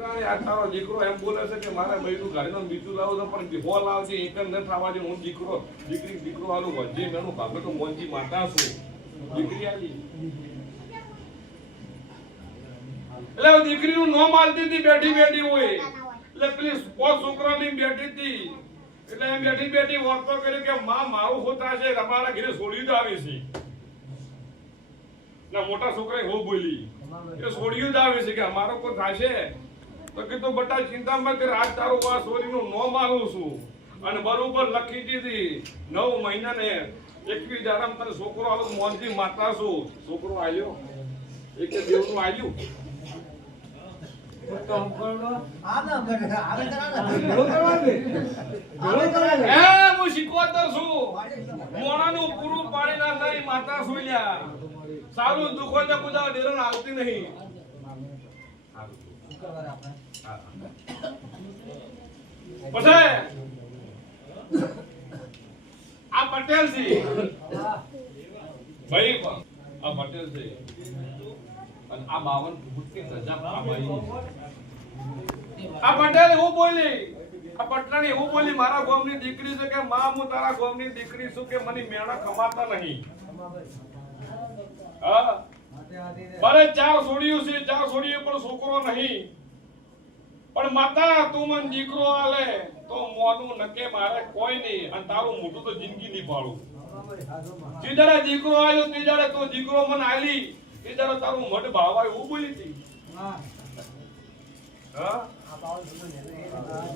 ન એટલે દીકરીનું હતી બેઠી બેઠી હોય. એટલે બેઠી હતી. એટલે એમ બેઠી બેઠી વાતો કરી કે માં, મારું હોતા છે, તમારા ઘરે છોડી જ આવી છે. ના મોટા છોકરાએ હો બોલી એ છોડ્યું જ આવે છે કે અમારો કોઈ થશે? તો કીધું બટા ચિંતા મત કર આજ તારું આ છોરીનું નો આલું છું. અને બરોબર લખી દીધી. નવ મહિના ને એકવીસ દાડા તને છોકરો આલો મોનથી માતા છું. છોકરો આવ્યો એક દેવનું આવ્યું ના સારું દુઃખ હોય તો બધા આવતી નહીં. પછી આ પટેલ છે. ભાઈ આ પટેલ છે. અને આ બાવન ફૂટની રજા પામાઈ આ પટેલ એવું બોલી આ પટલાની એવું બોલી મારા ગામની દીકરી છે કે માં હું તારા ગામની દીકરી છું કે મને મેણા કમાતા નહીં. હા. છોકરો નહીં. પણ માતા, તું મને દીકરો આલે, તો મોનું નકે મારે કોઈ નહીં. અને તારું મોટું તો જિંદગી નહીં પાડું. જે દીકરો આવ્યો તીજારે તો દીકરો મને આલી. તીજારે તારું મઢ ભાવા એવું બોલી હતી.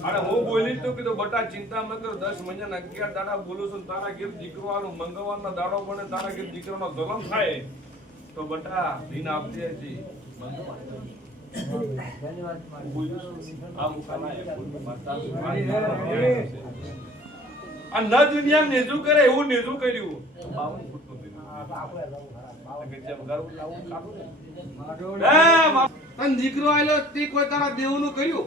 અરે હું બોલી તો કીધું, બટા, ચિંતા ન કર, દસ મહિના અગિયાર દાડા બોલું છું તારા ગીર દીકરો આનું મંગળવારનો દાડો બને તારા ગીર દીકરાનો જન્મ થાય. તો બટા દિન આપજે ન દુનિયા નેજું કરે એવું નેજું કર્યું. બાવન ફૂટનું દીકરું. જેમ ગરુ લાવું કાઢું ને. દીકરો આવેલો તે કોઈ તારા દેવનું કર્યું?